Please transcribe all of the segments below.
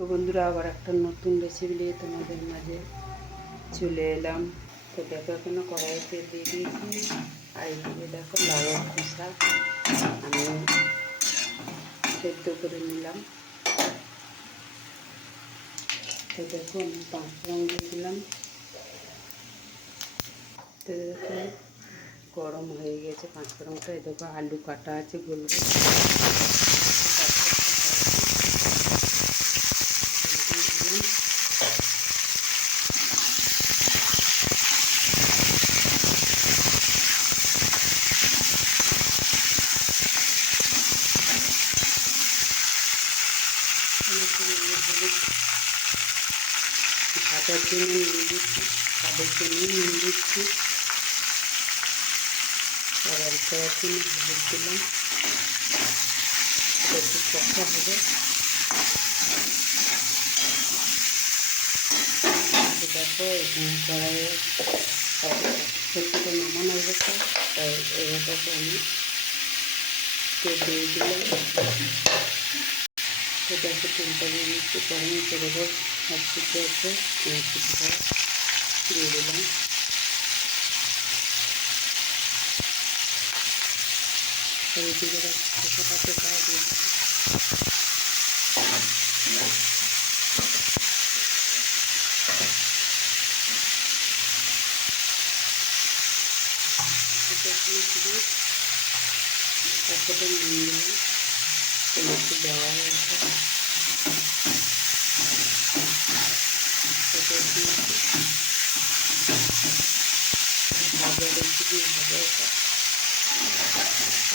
তো বন্ধুরা, আবার একটা নতুন রেসিপি নিয়ে তোমাদের মাঝে চলে এলাম। তো দেখো, এখনো কড়াইয়ে তেল দিয়ে দিয়েছি, আর এইদিকে দেখো লাউয়ের খোসা আমি সেদ্ধ করে নিলাম। তো দেখো আমি 5 ফোড়ন দিয়ে দিলাম। তো দেখো গরম হয়ে গেছে 5 ফোড়নটা। এই দেখো আলু কাটা আছে গোল গোল। ভাজার জন্য নিয়ে দিচ্ছি, স্বাদের জন্য নিয়ে দিচ্ছি, আর অল্প একটু হলুদ দিলাম। একটু কষা হবে। দেখো কড়াইয়ে সবজিটা নামানো হয়েছে, তাই এটাকে আমি তেল দিয়ে দিলাম। তো দেখো তেলটা দিয়ে দিচ্ছি, গরম করে দেবো। সব কিছু আছে কিছুটা দিয়ে দিলাম। এইদিকে খোসাটাকে তাও দিয়ে দিলাম। তারপরে নিয়ে দিলাম, একটু দেওয়া হয়েছে ভাজা রেসিপি হবে এটা।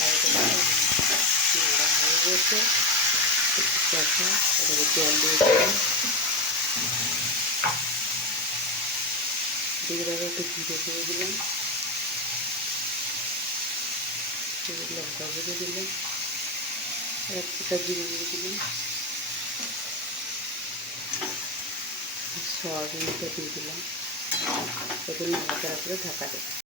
আর এটা নাড়া হয়ে গেছে, একটু কষা, এটাকে জল দিয়ে দিলাম। দিয়ে একটু জিরে দিয়ে দিলাম, লঙ্কা গুঁড়ো দিলাম, এক ফোঁটা জিরে দিয়ে দিলাম, সয়াবিনটা দিয়ে দিলাম। এগুলো নাড়াচাড়া করে ঢাকা দেবো।